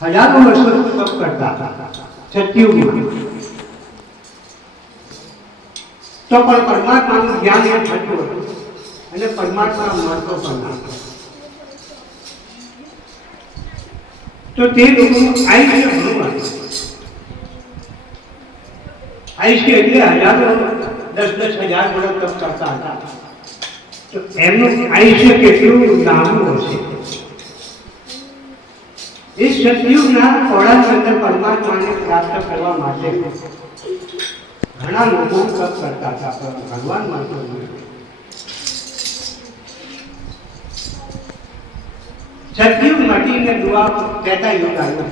હજારો વર્ષો તપ કરતા હતા સતયુગમાં, તો પણ પરમાત્માનું જ્ઞાન એમ થતું હતું અને પરમાત્મા મળતો પણ ના. તો તે લોકોનું આયુષ્ય ઘણું હતું. આયુષ્ય એટલે હજારો 10,000 વર્ષ તપ કરતા હતા. તો એમનું આયુષ્ય કેટલું લાંબુ હશે. એ સતયુગના થોડા અંદર પરમાત્માને પ્રાપ્ત કરવા માટે ઘણા લોકો તપ કરતા હતા, પણ ભગવાન મળતો નથી. સતયુગ મટીને ત્રેતા યુગ આવ્યો.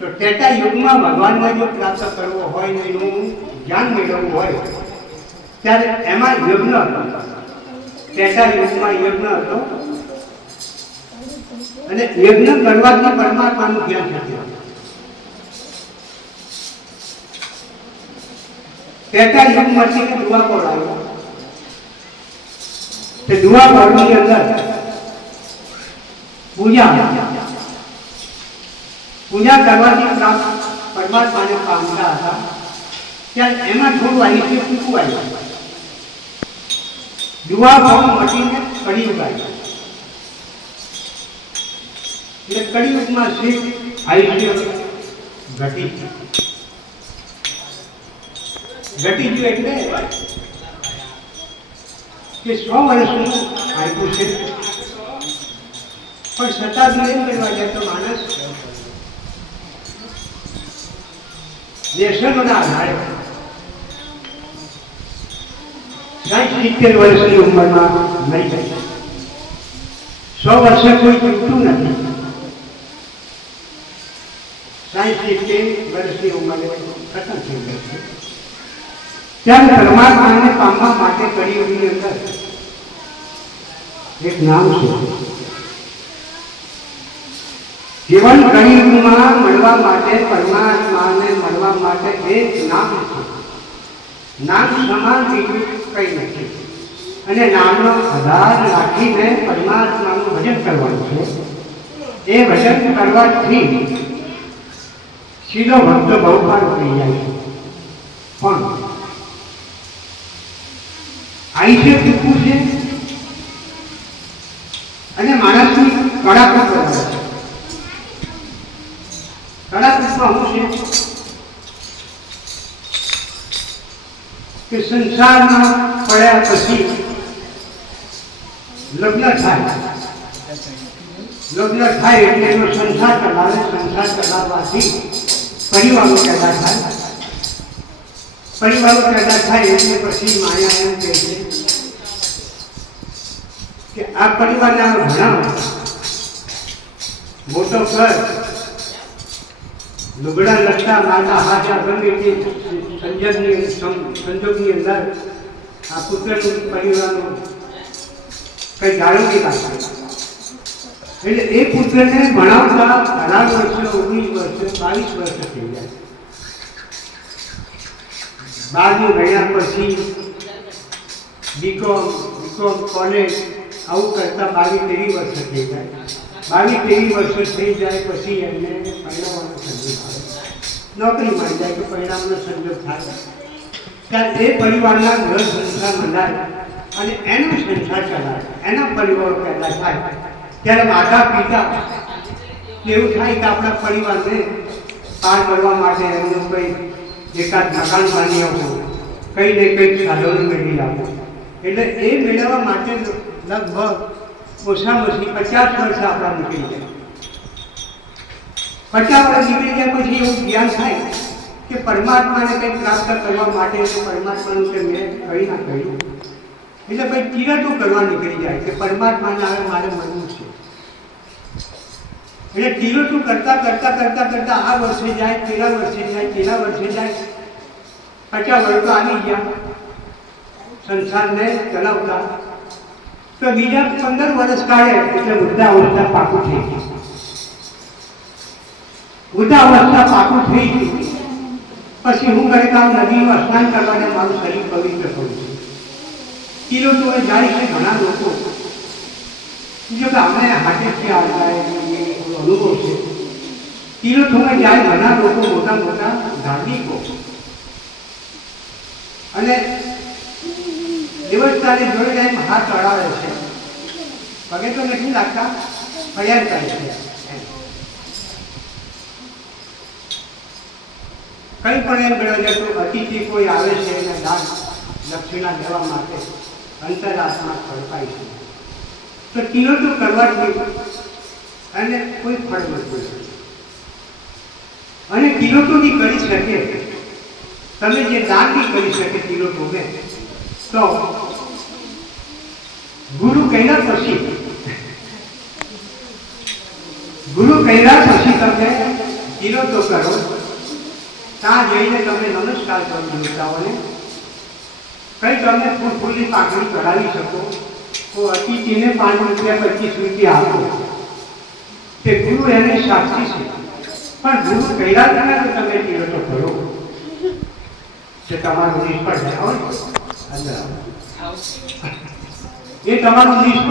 તો ત્રેતા યુગમાં ભગવાનને જો પ્રાપ્ત કરવો હોય ને એનું જ્ઞાન મેળવવું હોય ત્યારે એમાં યજ્ઞ હતો. ત્રેતા યુગમાં યજ્ઞ હતો અને યજ્ઞ કરવાથી પરમાત્માનું જ્ઞાન થતું. ત્રેતા યુગમાંથી દ્વાપર આવ્યો. તે દ્વાપરની અંદર પૂજા કરવાથી પરમાત્માને પામતા હતા. ત્યારે એમાં થોડું આયુષ્ય ટૂંકું આવ્યું. દ્વાપર મટીને કળિયુગ આવ્યો. એટલે કળિયુગમાં શ્રી આયુષ્ય ઘટી ગયું. એટલે કે 100 વર્ષનું આપ્યું છે, પણ શતાબ્દી એમ કરવા જાય તો માણસ વ્યસનોના આધારે 60-70 વર્ષની ઉંમરમાં નહીં જાય. 100 વર્ષે કોઈ ચૂકતું નથી. 60-70 વર્ષની ઉંમરે ખતમ થઈ ગઈ છે. ત્યારે પરમાત્માને પામવા માટે કળિયુગની અંદર એક નામ છે. જીવન કળિયુગમાં મળવા માટે, પરમાત્માને મળવા માટે એક નામ છે. નામ સમાન બીજું કંઈ નથી. અને નામનો આધાર રાખીને પરમાત્માનું ભજન કરવાનું છે. એ ભજન કરવાથી સીધો ભક્તો બહુ સારો થઈ જાય છે. પણ આયુષ્ય ટૂંકું છે અને માણસની કડાકૂટ કરે છે. કડાકૂટમાં શું છે કે સંસારમાં પડ્યા પછી લગ્ન થાય એટલે એનો સંસાર ચલાવે. સંસાર ચલાવવાથી પરિવારો પેદા થાય. પરિવારો પેદા થાય એટલે પછી માયા એમ કહે છે કે આ પરિવારના ભણાવ, મોટો કર, લુગડા લટ્ટા, માતા હાથા ગમે તે સંજોગની અંદર આ પુત્રનું પરિવારનું કઈ જાળવણી રાખે. એટલે એ પુત્રને ભણાવતા 18 વર્ષ, 19 વર્ષ, 22 વર્ષ થઈ જાય. 12મું ભણ્યા પછી બીકોમ કોલેજ આવું કરતા 22-23 વર્ષ થઈ જાય. 22-23 વર્ષ થઈ જાય પછી એમને પરિણામનો સંજોગ આવે, નોકરી મળી જાય કે પરિણામનો સંજોગ થાય. ત્યારે એ પરિવારના ઘર સંસાર મંડાય અને એનો સંસાર ચલાવે, એના પરિવારો પેદા થાય. ત્યારે માતા પિતા એવું થાય કે આપણા પરિવારને પાર કરવા માટે એમનું કંઈ એકાદ મકાન બાંધી આપવું, કંઈ ને કંઈક સાધનો મેળવી આપવું. એટલે એ મેળવવા માટે લગભગ ઓછામાં ઓછી 50 વર્ષ આપણા નીકળી જાય. 50 વર્ષ નીકળી જાય પછી એવું જ્ઞાન થાય કે પરમાત્માને કંઈક પ્રાપ્ત કરવા માટે પરમાત્માનું કે મેં કંઈ ના કર્યું. એટલે કંઈ તીરતો કરવા નીકળી જાય કે પરમાત્માને હવે મારે મળવું છે. એટલે તીરતું કરતા આ વર્ષે જાય, પેલા વર્ષે જાય, 50 વર્ષ તો આવી ગયા સંસારને ચલાવતા. તો બીજા 15 વર્ષ કાઢે એટલે વૃદ્ધાવસ્થા પાકું થઈ ગયું. વૃદ્ધાવસ્થા પાકું થઈ ગયું પછી હું કરે કામ નદીમાં સ્નાન કરવાને મારું શરીર પવિત્ર થયું છે. તીરતો જાય છે ઘણા લોકો, જો કે અમે હાથેથી આવતા તિલોઠોમાં જાય ઘણા લોકો મોટા મોટા ધાર્મિકો અને દેવસ્થાને જોડે જાય હાથ ચડાવે છે, પગે તો નથી લાગતા, ફરિયાદ કરે છે. કંઈ પણ એમ ગણાય તો અતિથિ કોઈ આવે છે એને દાન દક્ષિણા દેવા માટે અંતરાત્મા તડપાય છે. તો તિલોઠો કરવાથી અને કોઈ ફળ નથી અને તિલોઠો બી કરી શકે. તમે જે દાન બી કરી શકે તિલોઠોને, તો ગુરુ કર્યા પછી તમે તિલોઠો કરો, ત્યાં જઈને તમે નમસ્કાર કરો દેવતાઓને, કઈ તમે ફૂલની પાકડી કરાવી શકો તો અતિથિને 5 રૂપિયા 25 રૂપિયા આપો. તે ગુરુ એને સાક્ષી છે, પણ ગુરુ કર્યા વિના તો તમે તિલોઠો કરો જે તમારું નિષ્ફળ જાય હોય એ તમારું નિષ્ફળ